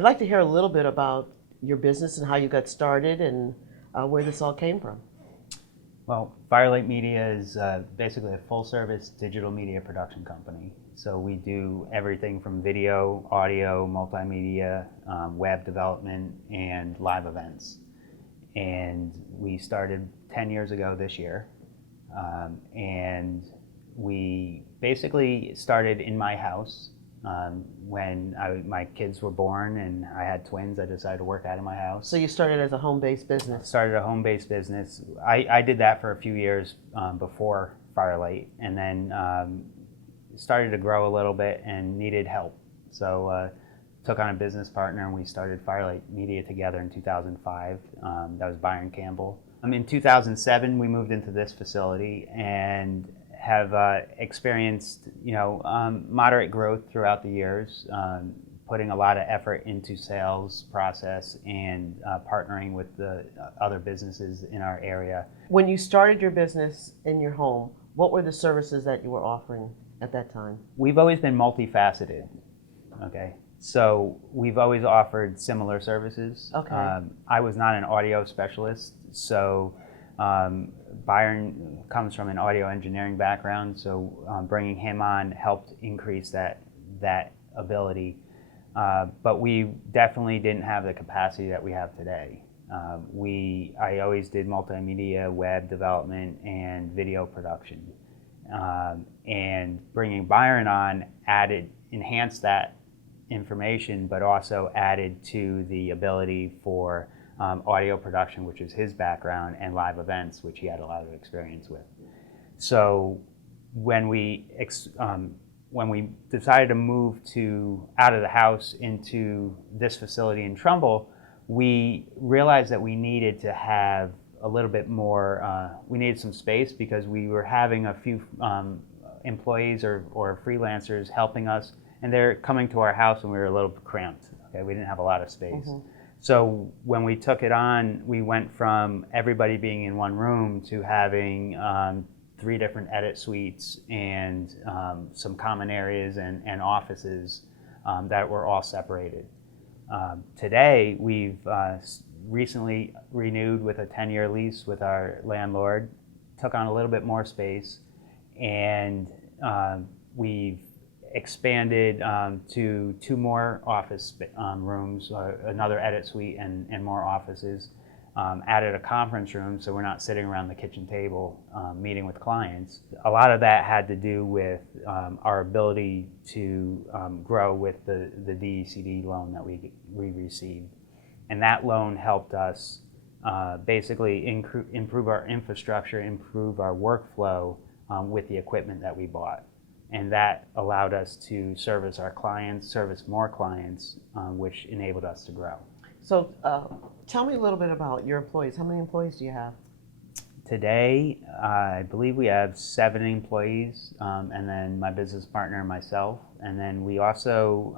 I'd like to hear a little bit about your business and how you got started and where this all came from. Well, Firelight Media is basically a full-service digital media production company. So we do everything from video, audio, multimedia, web development, and live events. And we started 10 years ago this year. And we basically started in my house. When my kids were born and I had twins, I decided to work out of my house. So you started as a home-based business? Started a home-based business. I did that for a few years before Firelight, and then started to grow a little bit and needed help. So took on a business partner and we started Firelight Media together in 2005. That was Byron, Campbell. In 2007, we moved into this facility and have experienced, moderate growth throughout the years, putting a lot of effort into sales process and partnering with the other businesses in our area. When you started your business in your home, what were the services that you were offering at that time? We've always been multifaceted, okay? So we've always offered similar services. Okay. I was not an audio specialist, so Byron comes from an audio engineering background, so bringing him on helped increase that ability. But we definitely didn't have the capacity that we have today. I always did multimedia, web development, and video production. And bringing Byron on enhanced that information, but also added to the ability for audio production, which is his background, and live events, which he had a lot of experience with. So when we decided to move out of the house into this facility in Trumbull, we realized that we needed to have a little bit more, we needed some space because we were having a few employees or freelancers helping us, and they're coming to our house and we were a little cramped. Okay, we didn't have a lot of space. Mm-hmm. So when we took it on, we went from everybody being in one room to having 3 different edit suites and some common areas and offices that were all separated. Today, we've recently renewed with a 10-year lease with our landlord, took on a little bit more space, and we've expanded to 2 more office rooms, another edit suite and more offices, added a conference room so we're not sitting around the kitchen table meeting with clients. A lot of that had to do with our ability to grow with the DECD loan that we received. And that loan helped us basically improve our infrastructure, improve our workflow with the equipment that we bought. And that allowed us to service our clients, service more clients, which enabled us to grow. So tell me a little bit about your employees. How many employees do you have? Today, I believe we have 7 employees, and then my business partner and myself. And then we also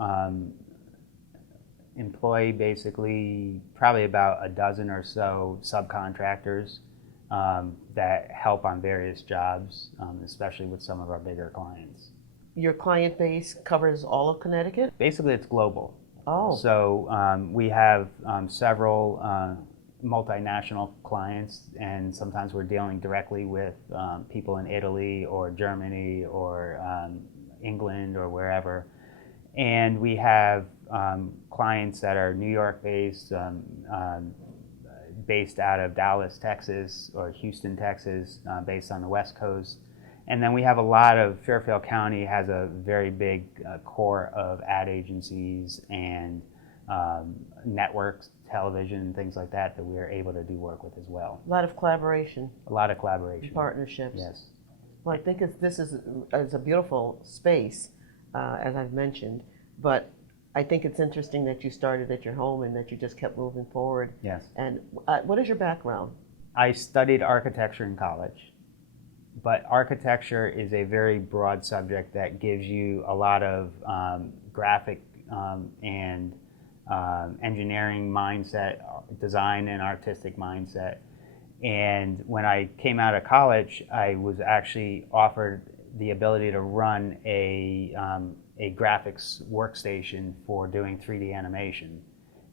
employ basically probably about a dozen or so subcontractors that help on various jobs, especially with some of our bigger clients. Your client base covers all of Connecticut? Basically, it's global. Oh. So we have several multinational clients, and sometimes we're dealing directly with people in Italy or Germany or England or wherever. And we have clients that are New York based, based out of Dallas, Texas, or Houston, Texas, based on the West Coast. And then we have a lot of, Fairfield County has a very big core of ad agencies and networks, television, things like that we are able to do work with as well. A lot of collaboration. A lot of collaboration. Partnerships. Yes. Well, I think this is a beautiful space, as I've mentioned, but I think it's interesting that you started at your home and that you just kept moving forward. Yes. And what is your background? I studied architecture in college, but architecture is a very broad subject that gives you a lot of graphic and engineering mindset, design and artistic mindset. And when I came out of college, I was actually offered the ability to run a graphics workstation for doing 3D animation.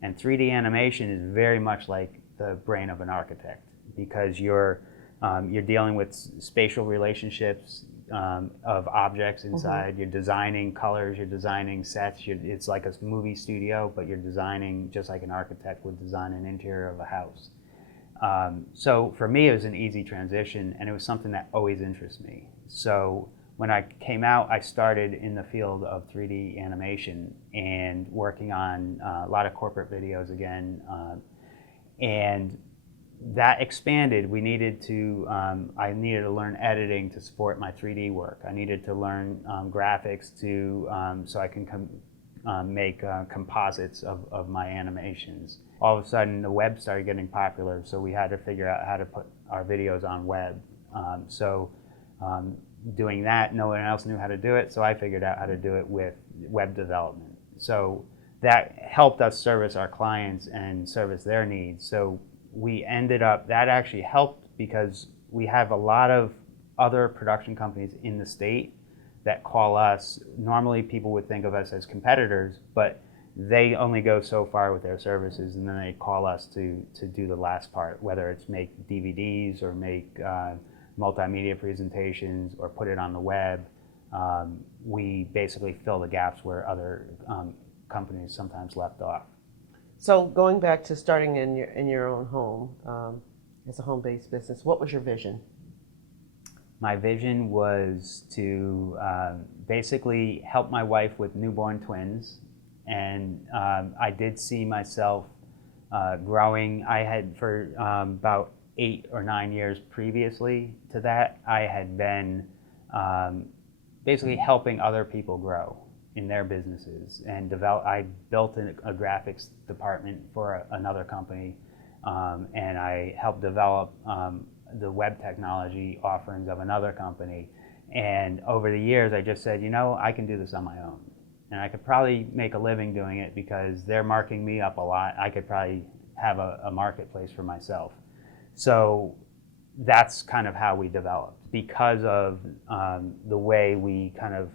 And 3D animation is very much like the brain of an architect, because you're dealing with spatial relationships of objects inside. You're designing colors, you're designing sets. It's like a movie studio, but you're designing just like an architect would design an interior of a house. So for me, it was an easy transition, and it was something that always interests me. So when I came out, I started in the field of 3D animation and working on a lot of corporate videos again. And that expanded. We needed to, I needed to learn editing to support my 3D work. I needed to learn graphics so I can make composites of my animations. All of a sudden, the web started getting popular, so we had to figure out how to put our videos on web. Doing that, no one else knew how to do it, so I figured out how to do it with web development. So that helped us service our clients and service their needs. So we ended up, that actually helped because we have a lot of other production companies in the state that call us. Normally people would think of us as competitors, but they only go so far with their services, and then they call us to do the last part, whether it's make DVDs or make multimedia presentations or put it on the web. We basically fill the gaps where other companies sometimes left off. So going back to starting in your own home, as a home-based business, what was your vision? My vision was to basically help my wife with newborn twins, and I did see myself growing. I had for about 8 or 9 years previously to that, I had been basically helping other people grow in their businesses and develop. I built a graphics department for another company, and I helped develop the web technology offerings of another company. And over the years, I just said, you know, I can do this on my own. And I could probably make a living doing it because they're marking me up a lot. I could probably have a marketplace for myself. So that's kind of how we developed. Because of the way we kind of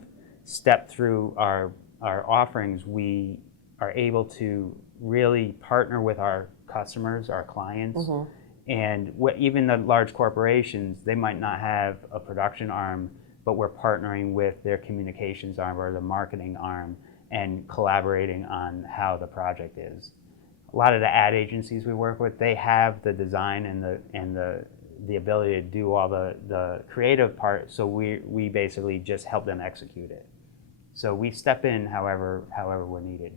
step through our offerings, we are able to really partner with our customers, our clients. Mm-hmm. And even the large corporations, they might not have a production arm, but we're partnering with their communications arm or the marketing arm and collaborating on how the project is. A lot of the ad agencies we work with, they have the design and the ability to do all the creative part, so we basically just help them execute it. So we step in however we're needed.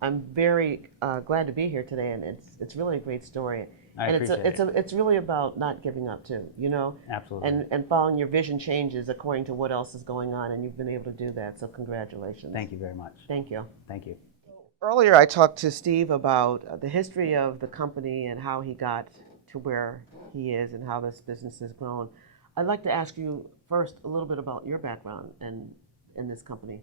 I'm very glad to be here today, and it's really a great story. It's really about not giving up too, you know? Absolutely. And following your vision changes according to what else is going on, and you've been able to do that, so congratulations. Thank you very much. Thank you. Thank you. Earlier I talked to Steve about the history of the company and how he got to where he is and how this business has grown. I'd like to ask you first a little bit about your background in this company.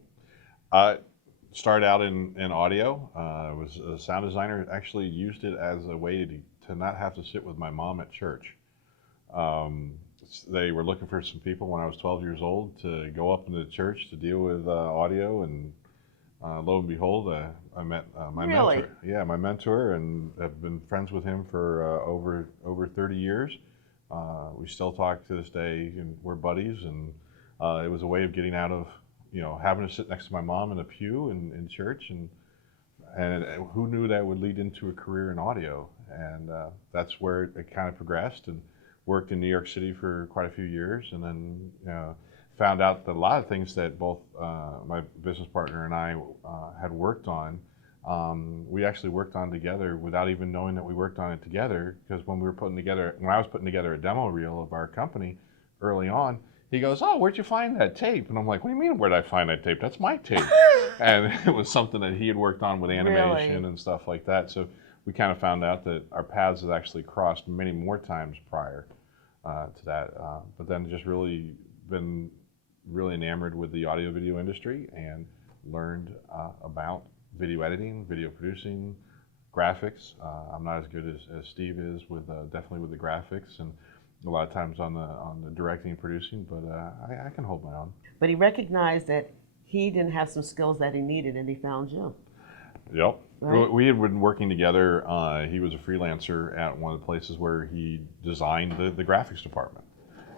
Started out in audio. I was a sound designer. Actually used it as a way to not have to sit with my mom at church. They were looking for some people when I was 12 years old to go up into the church to deal with audio, and lo and behold, I met my mentor. Yeah, my mentor, and have been friends with him for over 30 years. We still talk to this day, and we're buddies. And it was a way of getting out of, you know, having to sit next to my mom in a pew in church, and who knew that would lead into a career in audio. And that's where it kind of progressed, and worked in New York City for quite a few years, and then found out that a lot of things that both my business partner and I had worked on, we actually worked on together without even knowing that we worked on it together. Because when I was putting together a demo reel of our company early on, he goes, "Oh, where'd you find that tape?" And I'm like, "What do you mean, where'd I find that tape? That's my tape." And it was something that he had worked on with animation and stuff like that. So we kind of found out that our paths had actually crossed many more times prior to that. But then just really been really enamored with the audio video industry, and learned about video editing, video producing, graphics. I'm not as good as Steve is with definitely with the graphics, and a lot of times on the directing and producing, but I can hold my own. But he recognized that he didn't have some skills that he needed, and he found you. Yep. right? We had been working together. He was a freelancer at one of the places where he designed the graphics department.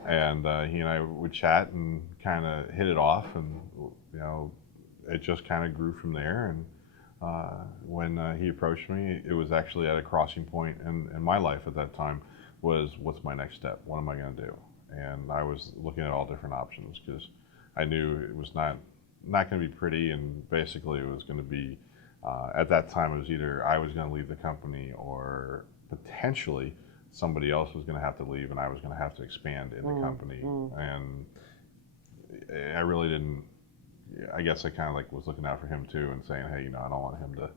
And he and I would chat and kind of hit it off, and it just kind of grew from there. And when he approached me, it was actually at a crossing point in my life at that time. Was what's my next step? What am I going to do? And I was looking at all different options because I knew it was not going to be pretty, and basically it was going to be at that time it was either I was going to leave the company or potentially somebody else was going to have to leave, and I was going to have to expand in the company. And I really didn't. I guess I kind of like was looking out for him too, and saying, hey, I don't want him to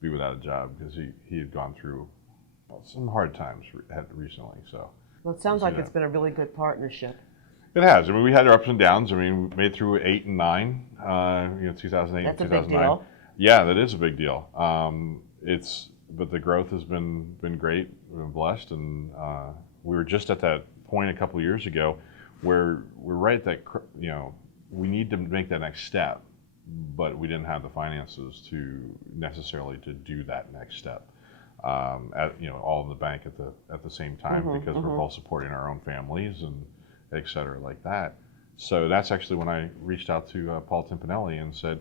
be without a job, because he had gone through some hard times recently. So. Well, it sounds like it's been a really good partnership. It has. I mean, we had our ups and downs. I mean, we made through 8 and 9. 2008 That's and 2009. a big deal. Yeah, that is a big deal. But the growth has been great. We've been blessed, and we were just at that point a couple of years ago where we're right at that. We need to make that next step, but we didn't have the finances to necessarily to do that next step. All in the bank at the same time, because we're both supporting our own families and et cetera like that. So that's actually when I reached out to Paul Timpanelli and said,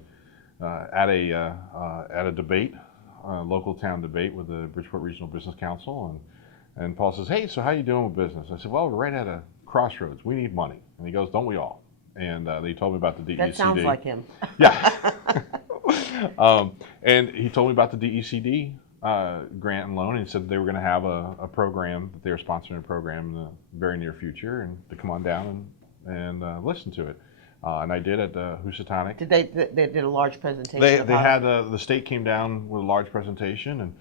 at a debate, local town debate with the Bridgeport Regional Business Council, and Paul says, hey, so how you doing with business? I said, well, we're right at a crossroads. We need money. And he goes, don't we all? And they told me about the DECD. That sounds like him. Yeah. And he told me about the DECD grant and loan, and he said they were going to have a program, that they were sponsoring a program in the very near future, and to come on down and listen to it. And I did at Housatonic. Did they did a large presentation? They had the state came down with a large presentation, and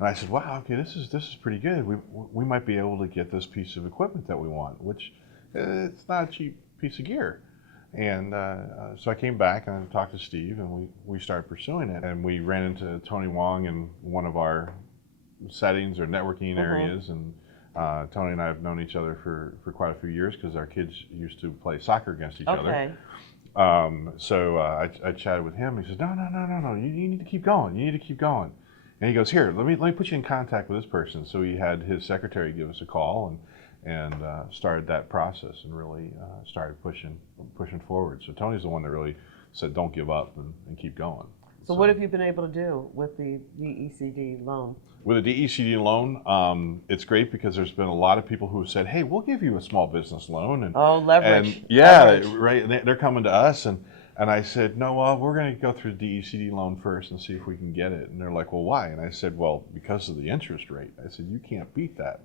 I said, wow, okay, this is pretty good. We might be able to get this piece of equipment that we want, which it's not a cheap piece of gear. And so I came back and I talked to Steve, and we started pursuing it. And we ran into Tony Wong in one of our settings or networking areas. And Tony and I have known each other for quite a few years, because our kids used to play soccer against each other. So I chatted with him. He says, no, you need to keep going. You need to keep going. And he goes, here, let me put you in contact with this person. So he had his secretary give us a call, and started that process, and really started pushing forward. So Tony's the one that really said, don't give up and keep going. So what have you been able to do with the DECD loan? With the DECD loan, it's great because there's been a lot of people who have said, hey, we'll give you a small business loan. And, leverage. And, yeah, leverage. Right. And they're coming to us. And I said, no, well, we're going to go through the DECD loan first and see if we can get it. And they're like, well, why? And I said, well, because of the interest rate. I said, you can't beat that.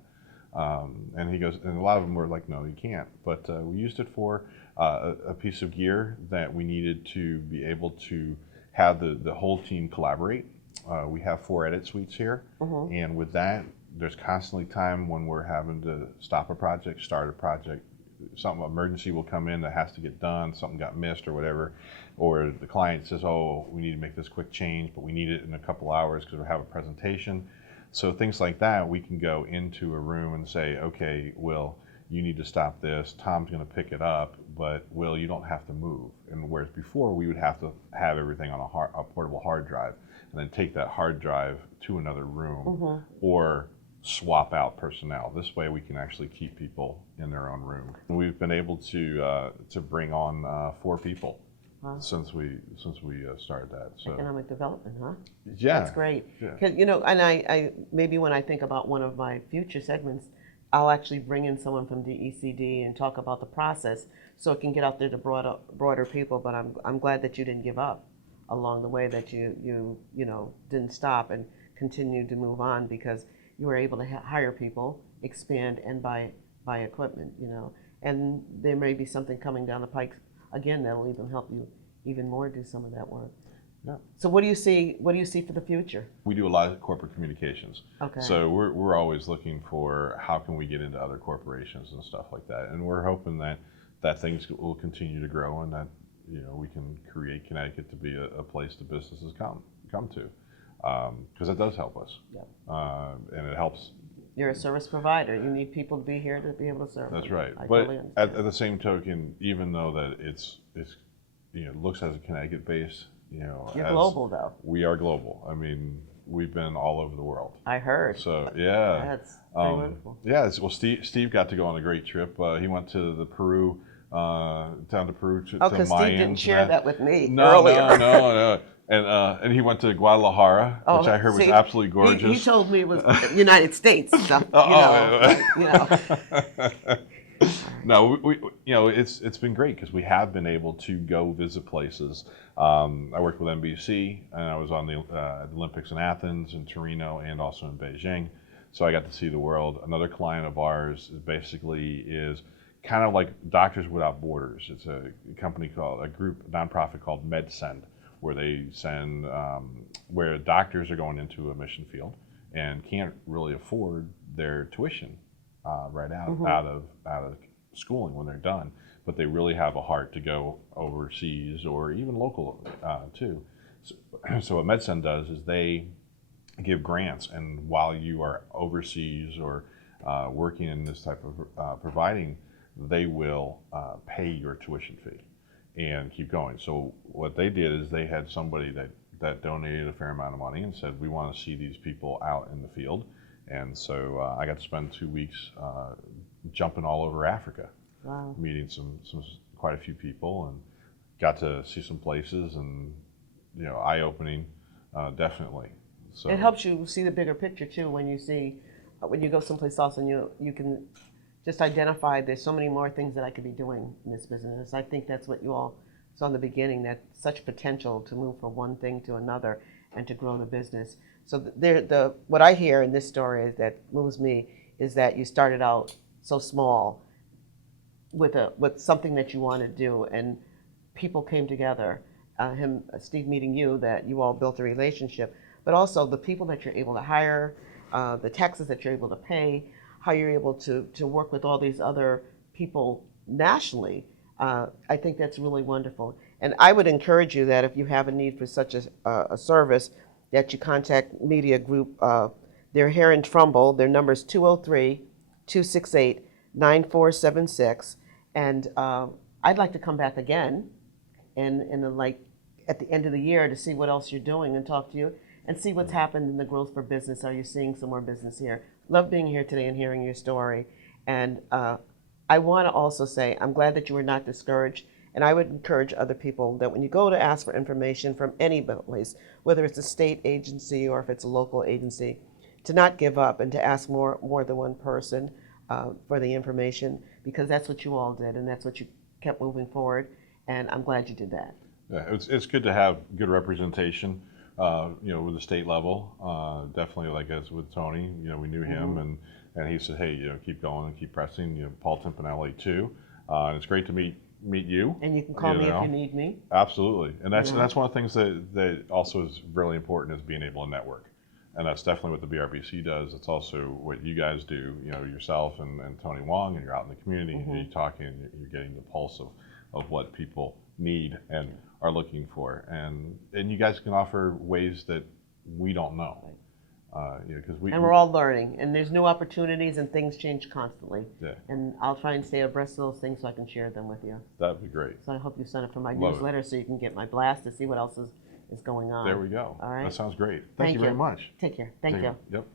And he goes, and a lot of them were like, no, you can't. But we used it for a piece of gear that we needed to be able to have the whole team collaborate. We have 4 edit suites here, and with that, there's constantly time when we're having to stop a project, start a project. Some emergency will come in that has to get done, something got missed or whatever, or the client says, oh, we need to make this quick change, but we need it in a couple hours because we have a presentation. So things like that, we can go into a room and say, okay, Will, you need to stop this. Tom's going to pick it up, but Will, you don't have to move. And whereas before, we would have to have everything on a portable hard drive, and then take that hard drive to another room, or swap out personnel. This way, we can actually keep people in their own room. We've been able to bring on 4 people. Wow. Since we started that. So economic development, huh? Yeah, that's great. Yeah. 'Cause, and I maybe when I think about one of my future segments, I'll actually bring in someone from DECD and talk about the process, so it can get out there to broader people. But I'm glad that you didn't give up along the way, that you didn't stop and continued to move on, because you were able to hire people, expand, and buy equipment. And there may be something coming down the pike again that'll even help you even more do some of that work. Yeah. So what do you see for the future? We do a lot of corporate communications. Okay. So we're always looking for how can we get into other corporations and stuff like that. And we're hoping that things will continue to grow, and that we can create Connecticut to be a place that businesses come to, because it does help us. Yeah. And it helps. You're a service provider. You need people to be here to be able to serve. That's them. right. I But totally understand. at the same token, even though that it's looks as a Connecticut base, You're global, though. We are global. I mean, we've been all over the world. I heard. So yeah, That's pretty wonderful. yeah. Well, Steve got to go on a great trip. He went to the Peru, down to Peru to Oh, because Steve Mayans didn't share that with me No, earlier. no. And he went to Guadalajara, which I heard was absolutely gorgeous. He told me it was United States stuff. No, we it's been great because we have been able to go visit places. I worked with NBC, and I was on the Olympics in Athens, in Torino, and also in Beijing. So I got to see the world. Another client of ours is kind of like Doctors Without Borders. It's a nonprofit called MedSend, where they send where doctors are going into a mission field and can't really afford their tuition right out of schooling when they're done, but they really have a heart to go overseas or even local too. So what MedSend does is they give grants, and while you are overseas or working in this type of providing, they will pay your tuition fee and keep going. So what they did is they had somebody that donated a fair amount of money and said, we want to see these people out in the field. And so I got to spend 2 weeks jumping all over Africa, meeting quite a few people, and got to see some places, and eye-opening, definitely. So it helps you see the bigger picture too when you go someplace else, and you can just identify there's so many more things that I could be doing in this business. I think that's what you all saw in the beginning, that such potential to move from one thing to another and to grow the business. So what I hear in this story is that moves me is that you started out so small with something that you want to do, and people came together. Steve meeting you, that you all built a relationship, but also the people that you're able to hire, the taxes that you're able to pay, how you're able to work with all these other people nationally. I think that's really wonderful. And I would encourage you that if you have a need for such a service, that you contact Media Group. They're here in Trumbull. Their number is 203-268-9476. And I'd like to come back again and at the end of the year to see what else you're doing and talk to you and see what's happened in the growth for business. Are you seeing some more business here? Love being here today and hearing your story. And I want to also say I'm glad that you were not discouraged. And I would encourage other people that when you go to ask for information from any place, whether it's a state agency or if it's a local agency, to not give up and to ask more than one person for the information, because that's what you all did and that's what you kept moving forward. And I'm glad you did that. Yeah, it's good to have good representation, with the state level. Definitely, like as with Tony, we knew him, and he said, hey, keep going and keep pressing. Paul Timpanelli too, and it's great to meet you. And you can call me if you need me. Absolutely, and that's one of the things that also is really important, is being able to network, and that's definitely what the BRBC does. It's also what you guys do. Yourself and Tony Wong, and you're out in the community, and you're talking, and you're getting the pulse of what people need and are looking for, and you guys can offer ways that we don't know, because we're all learning, and there's new opportunities, and things change constantly. Yeah. And I'll try and stay abreast of those things so I can share them with you. That'd be great. So I hope you sign up for my Love newsletter so you can get my blast to see what else is going on. There we go. All right. That sounds great. Thank you very much. Take care. Thank you. Yep.